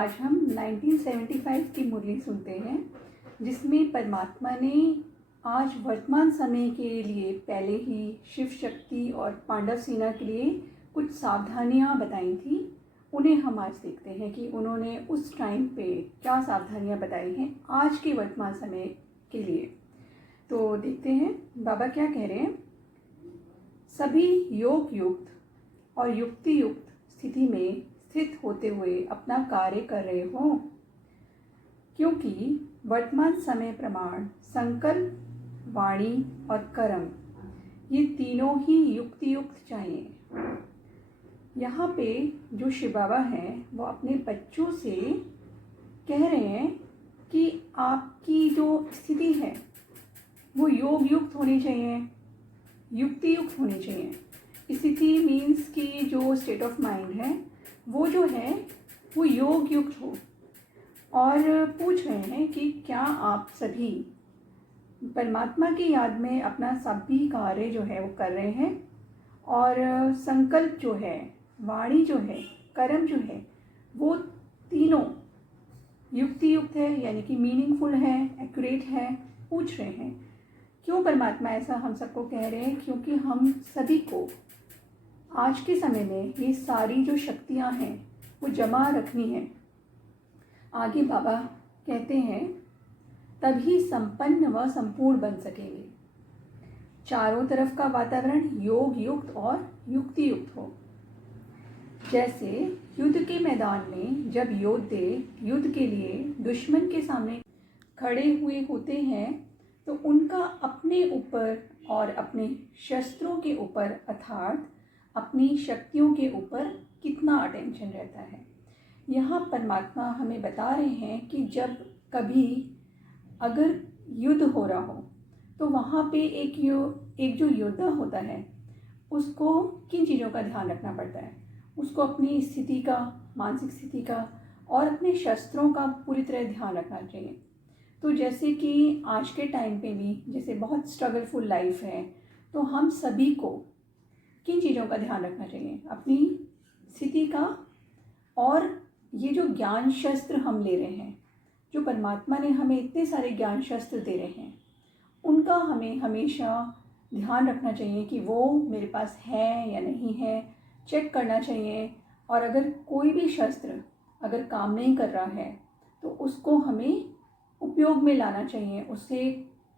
आज हम 1975 की मुरली सुनते हैं, जिसमें परमात्मा ने आज वर्तमान समय के लिए पहले ही शिव शक्ति और पांडव सेना के लिए कुछ सावधानियां बताई थी। उन्हें हम आज देखते हैं कि उन्होंने उस टाइम पे क्या सावधानियां बताई हैं आज के वर्तमान समय के लिए। तो देखते हैं बाबा क्या कह रहे हैं। सभी योग युक्त और युक्ति युक्त स्थिति में स्थित होते हुए अपना कार्य कर रहे हो, क्योंकि वर्तमान समय प्रमाण संकल्प, वाणी और कर्म ये तीनों ही युक्ति युक्त चाहिए। यहाँ पे जो शिव बाबा हैं वो अपने बच्चों से कह रहे हैं कि आपकी जो स्थिति है वो योग युक्त होनी चाहिए, युक्ति युक्त होनी चाहिए। स्थिति मीन्स की जो स्टेट ऑफ माइंड है वो जो है वो योग युक्त हो। और पूछ रहे हैं कि क्या आप सभी परमात्मा की याद में अपना सभी कार्य जो है वो कर रहे हैं, और संकल्प जो है, वाणी जो है, कर्म जो है वो तीनों युक्ति युक्त है, यानी कि मीनिंगफुल है, एक्यूरेट है। पूछ रहे हैं क्यों परमात्मा ऐसा हम सबको कह रहे हैं, क्योंकि हम सभी को आज के समय में ये सारी जो शक्तियाँ हैं वो जमा रखनी है। आगे बाबा कहते हैं तभी संपन्न व संपूर्ण बन सकेंगे। चारों तरफ का वातावरण योग युक्त और युक्ति युक्त हो। जैसे युद्ध के मैदान में जब योद्धे युद्ध के लिए दुश्मन के सामने खड़े हुए होते हैं तो उनका अपने ऊपर और अपने शस्त्रों के ऊपर अर्थात अपनी शक्तियों के ऊपर कितना अटेंशन रहता है। यहाँ परमात्मा हमें बता रहे हैं कि जब कभी अगर युद्ध हो रहा हो तो वहाँ पे एक जो योद्धा होता है उसको किन चीज़ों का ध्यान रखना पड़ता है। उसको अपनी स्थिति का, मानसिक स्थिति का और अपने शस्त्रों का पूरी तरह ध्यान रखना चाहिए। तो जैसे कि आज के टाइम पे भी जैसे बहुत स्ट्रगलफुल लाइफ है, तो हम सभी को किन चीज़ों का ध्यान रखना चाहिए, अपनी स्थिति का, और ये जो ज्ञान शस्त्र हम ले रहे हैं, जो परमात्मा ने हमें इतने सारे ज्ञान शस्त्र दे रहे हैं, उनका हमें हमेशा ध्यान रखना चाहिए कि वो मेरे पास है या नहीं है, चेक करना चाहिए। और अगर कोई भी शस्त्र अगर काम नहीं कर रहा है तो उसको हमें उपयोग में लाना चाहिए, उससे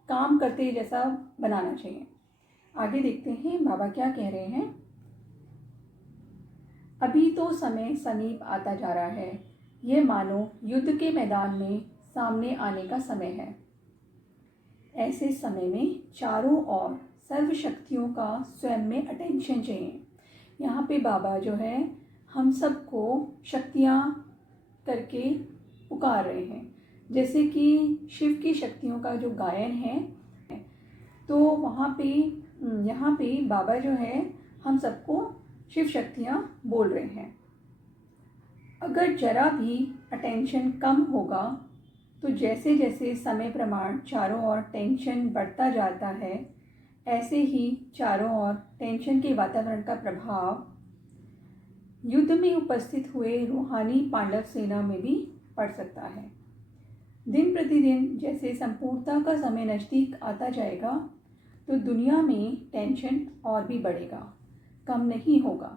काम करते जैसा बनाना चाहिए। आगे देखते हैं बाबा क्या कह रहे हैं। अभी तो समय समीप आता जा रहा है, ये मानो युद्ध के मैदान में सामने आने का समय है। ऐसे समय में चारों ओर सर्व शक्तियों का स्वयं में अटेंशन चाहिए। यहाँ पे बाबा जो है हम सबको शक्तियाँ करके पुकार रहे हैं। जैसे कि शिव की शक्तियों का जो गायन है, तो वहाँ पे यहाँ पे बाबा जो है हम सबको शिव शक्तियाँ बोल रहे हैं। अगर जरा भी अटेंशन कम होगा तो जैसे जैसे समय प्रमाण चारों ओर टेंशन बढ़ता जाता है, ऐसे ही चारों ओर टेंशन के वातावरण का प्रभाव युद्ध में उपस्थित हुए रूहानी पांडव सेना में भी पड़ सकता है। दिन प्रतिदिन जैसे संपूर्णता का समय नज़दीक आता जाएगा तो दुनिया में टेंशन और भी बढ़ेगा, कम नहीं होगा।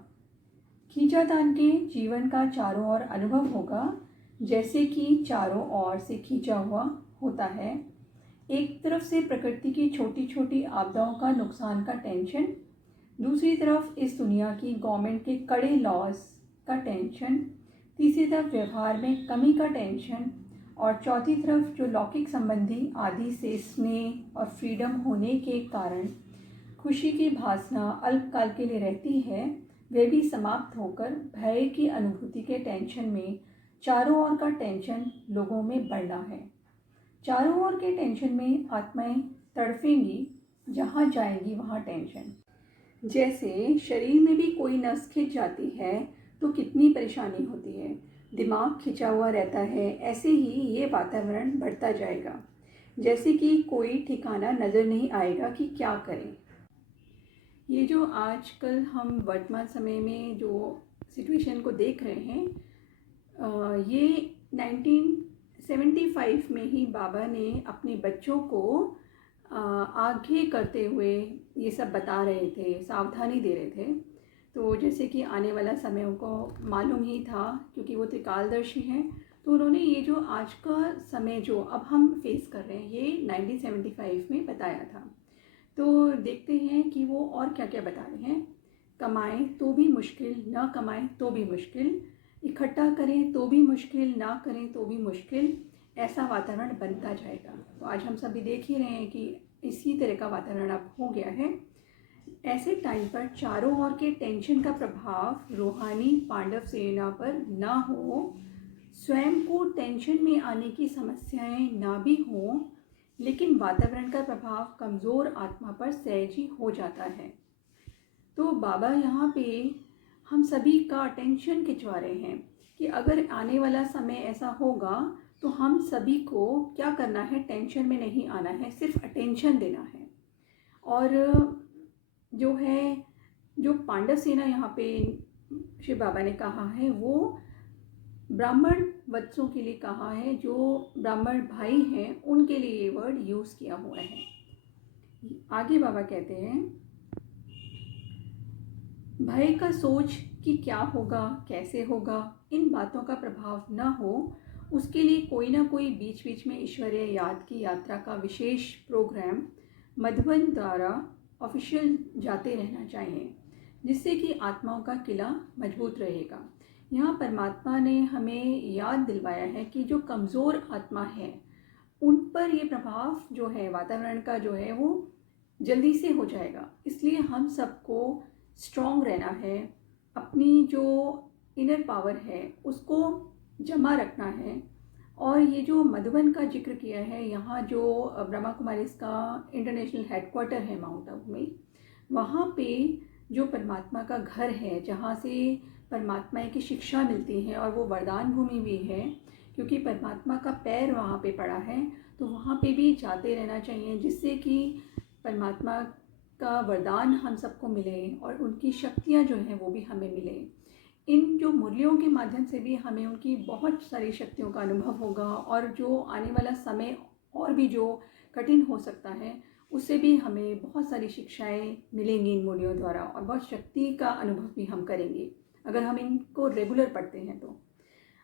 खींचातान के जीवन का चारों ओर अनुभव होगा, जैसे कि चारों ओर से खींचा हुआ होता है। एक तरफ से प्रकृति की छोटी छोटी आपदाओं का नुकसान का टेंशन, दूसरी तरफ इस दुनिया की गवर्नमेंट के कड़े लॉज का टेंशन, तीसरी तरफ व्यवहार में कमी का टेंशन, और चौथी तरफ जो लौकिक संबंधी आदि से स्नेह और फ्रीडम होने के कारण खुशी की भासना अल्पकाल के लिए रहती है, वे भी समाप्त होकर भय की अनुभूति के टेंशन में चारों ओर का टेंशन लोगों में बढ़ना है। चारों ओर के टेंशन में आत्माएं तड़फेंगी, जहाँ जाएंगी वहाँ टेंशन। जैसे शरीर में भी कोई नस खिंच जाती है तो कितनी परेशानी होती है, दिमाग खिंचा हुआ रहता है, ऐसे ही ये वातावरण बढ़ता जाएगा, जैसे कि कोई ठिकाना नज़र नहीं आएगा कि क्या करें। ये जो आजकल हम वर्तमान समय में जो सिचुएशन को देख रहे हैं, ये 1975 में ही बाबा ने अपने बच्चों को आगे करते हुए ये सब बता रहे थे, सावधानी दे रहे थे। तो जैसे कि आने वाला समय उनको मालूम ही था, क्योंकि वो त्रिकालदर्शी हैं। तो उन्होंने ये जो आज का समय जो अब हम फेस कर रहे हैं, ये 1975 में बताया था। तो देखते हैं कि वो और क्या क्या बता रहे हैं। कमाएं तो भी मुश्किल, ना कमाएं तो भी मुश्किल, इकट्ठा करें तो भी मुश्किल, ना करें तो भी मुश्किल, ऐसा वातावरण बनता जाएगा। तो आज हम सभी देख ही रहे हैं कि इसी तरह का वातावरण अब हो गया है। ऐसे टाइम पर चारों ओर के टेंशन का प्रभाव रूहानी पांडव सेना पर ना हो, स्वयं को टेंशन में आने की समस्याएं ना भी हों, लेकिन वातावरण का प्रभाव कमज़ोर आत्मा पर सहज ही हो जाता है। तो बाबा यहाँ पे हम सभी का अटेंशन खिंचवा रहे हैं कि अगर आने वाला समय ऐसा होगा तो हम सभी को क्या करना है, टेंशन में नहीं आना है, सिर्फ अटेंशन देना है। और जो है, जो पांडव सेना यहाँ पे शिव बाबा ने कहा है, वो ब्राह्मण वत्सों के लिए कहा है, जो ब्राह्मण भाई हैं उनके लिए ये वर्ड यूज़ किया हुआ है। आगे बाबा कहते हैं, भय का सोच कि क्या होगा, कैसे होगा, इन बातों का प्रभाव न हो, उसके लिए कोई ना कोई बीच बीच में ईश्वरीय याद की यात्रा का विशेष प्रोग्राम मधुबन द्वारा ऑफिशियल जाते रहना चाहिए, जिससे कि आत्माओं का किला मजबूत रहेगा। यहाँ परमात्मा ने हमें याद दिलवाया है कि जो कमज़ोर आत्मा है उन पर ये प्रभाव जो है वातावरण का जो है वो जल्दी से हो जाएगा। इसलिए हम सबको स्ट्रॉन्ग रहना है, अपनी जो इनर पावर है उसको जमा रखना है। और ये जो मधुबन का जिक्र किया है, यहाँ जो ब्रह्मा कुमारीज का इंटरनेशनल हेडक्वार्टर है माउंट आबू में, वहाँ पे जो परमात्मा का घर है, जहाँ से परमात्मा की शिक्षा मिलती है, और वो वरदान भूमि भी है क्योंकि परमात्मा का पैर वहाँ पे पड़ा है। तो वहाँ पे भी जाते रहना चाहिए, जिससे कि परमात्मा का वरदान हम सबको मिले और उनकी शक्तियाँ जो हैं वो भी हमें मिले। इन जो मुरलियों के माध्यम से भी हमें उनकी बहुत सारी शक्तियों का अनुभव होगा, और जो आने वाला समय और भी जो कठिन हो सकता है उससे भी हमें बहुत सारी शिक्षाएं मिलेंगी इन मुरलियों द्वारा, और बहुत शक्ति का अनुभव भी हम करेंगे अगर हम इनको रेगुलर पढ़ते हैं। तो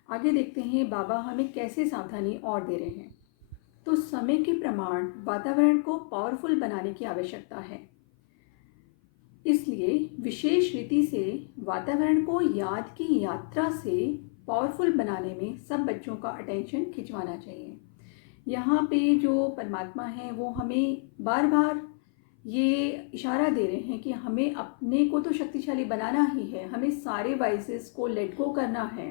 आगे देखते हैं बाबा हमें कैसे सावधानी और दे रहे हैं। तो समय के प्रमाण वातावरण को पावरफुल बनाने की आवश्यकता है, इसलिए विशेष रीति से वातावरण को याद की यात्रा से पावरफुल बनाने में सब बच्चों का अटेंशन खिंचवाना चाहिए। यहाँ पे जो परमात्मा है वो हमें बार बार ये इशारा दे रहे हैं कि हमें अपने को तो शक्तिशाली बनाना ही है, हमें सारे वाइसेस को लेट गो करना है।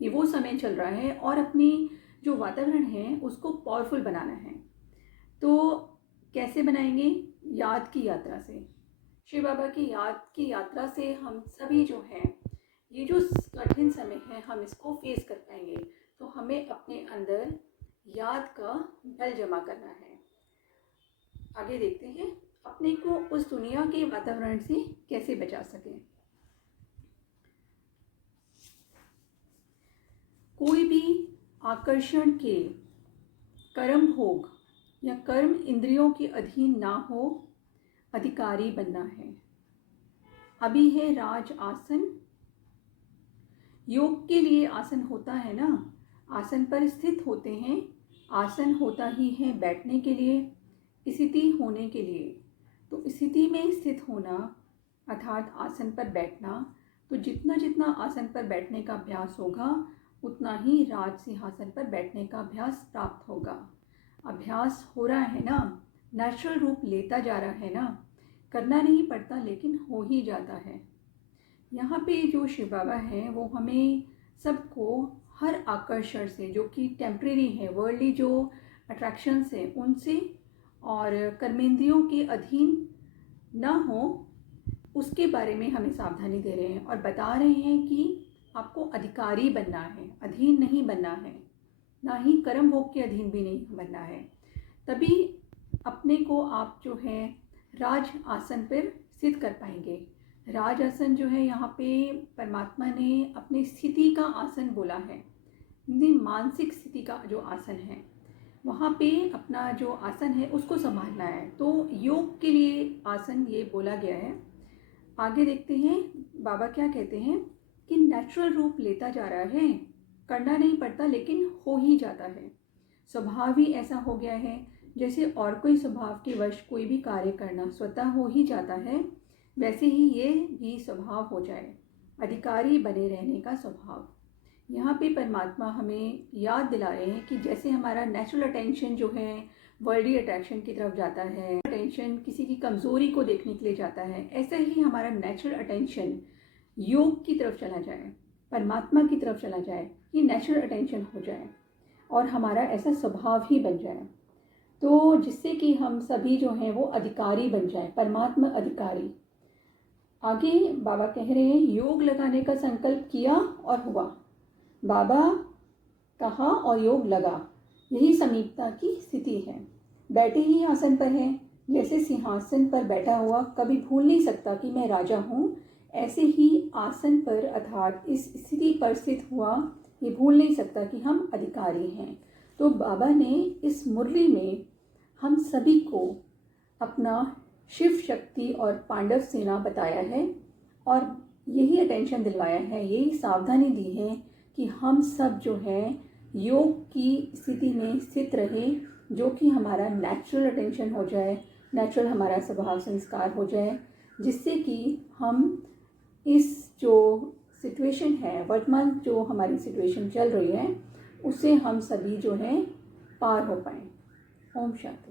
ये वो समय चल रहा है और अपनी जो वातावरण है उसको पावरफुल बनाना है। तो कैसे बनाएंगे? याद की यात्रा से, शिव बाबा की याद की यात्रा से हम सभी जो हैं ये जो कठिन समय है हम इसको फेस कर पाएंगे। तो हमें अपने अंदर याद का बल जमा करना है। आगे देखते हैं अपने को उस दुनिया के वातावरण से कैसे बचा सकें। कोई भी आकर्षण के कर्म भोग या कर्म इंद्रियों के अधीन ना हो, अधिकारी बनना है। अभी है राज आसन। योग के लिए आसन होता है ना, आसन पर स्थित होते हैं। आसन होता ही है बैठने के लिए, स्थिति होने के लिए। तो स्थिति में स्थित होना अर्थात आसन पर बैठना। तो जितना जितना आसन पर बैठने का अभ्यास होगा उतना ही राज सिंहासन पर बैठने का अभ्यास प्राप्त होगा। अभ्यास हो रहा है ना, नेचुरल रूप लेता जा रहा है ना, करना नहीं पड़ता लेकिन हो ही जाता है। यहाँ पे जो शिव बाबा हैं वो हमें सबको हर आकर्षण से जो कि टेम्परेरी है, वर्ल्डली जो अट्रैक्शंस हैं उनसे और कर्मेंद्रियों के अधीन ना हो उसके बारे में हमें सावधानी दे रहे हैं और बता रहे हैं कि आपको अधिकारी बनना है, अधीन नहीं बनना है, ना ही कर्म भोग के अधीन भी नहीं बनना है। तभी अपने को आप जो है राज आसन पर स्थित कर पाएंगे। राज आसन जो है यहाँ पे परमात्मा ने अपनी स्थिति का आसन बोला है। अपनी मानसिक स्थिति का जो आसन है वहाँ पे अपना जो आसन है उसको संभालना है। तो योग के लिए आसन ये बोला गया है। आगे देखते हैं बाबा क्या कहते हैं कि नेचुरल रूप लेता जा रहा है, करना नहीं पड़ता लेकिन हो ही जाता है। स्वभाव ही ऐसा हो गया है जैसे और कोई स्वभाव के वश कोई भी कार्य करना स्वतः हो ही जाता है, वैसे ही ये भी स्वभाव हो जाए, अधिकारी बने रहने का स्वभाव। यहाँ पे परमात्मा हमें याद दिला रहे हैं कि जैसे हमारा नेचुरल अटेंशन जो है वर्ल्डली अट्रैक्शन की तरफ जाता है, अटेंशन किसी की कमज़ोरी को देखने के लिए जाता है, ऐसा ही हमारा नेचुरल अटेंशन योग की तरफ चला जाए, परमात्मा की तरफ चला जाए, ये नेचुरल अटेंशन हो जाए और हमारा ऐसा स्वभाव ही बन जाए, तो जिससे कि हम सभी जो हैं वो अधिकारी बन जाए, परमात्मा अधिकारी। आगे बाबा कह रहे हैं योग लगाने का संकल्प किया और हुआ, बाबा कहा और योग लगा, यही समीपता की स्थिति है। बैठे ही आसन पर है, जैसे सिंहासन पर बैठा हुआ कभी भूल नहीं सकता कि मैं राजा हूँ, ऐसे ही आसन पर अर्थात इस स्थिति पर स्थित हुआ ये भूल नहीं सकता कि हम अधिकारी हैं। तो बाबा ने इस मुरली में हम सभी को अपना शिव शक्ति और पांडव सेना बताया है और यही अटेंशन दिलवाया है, यही सावधानी दी है कि हम सब जो हैं योग की स्थिति में स्थित रहे, जो कि हमारा नेचुरल अटेंशन हो जाए, नेचुरल हमारा स्वभाव संस्कार हो जाए, जिससे कि हम इस जो सिचुएशन है, वर्तमान जो हमारी सिचुएशन चल रही है, उससे हम सभी जो हैं पार हो पाएँ। ओम शांति।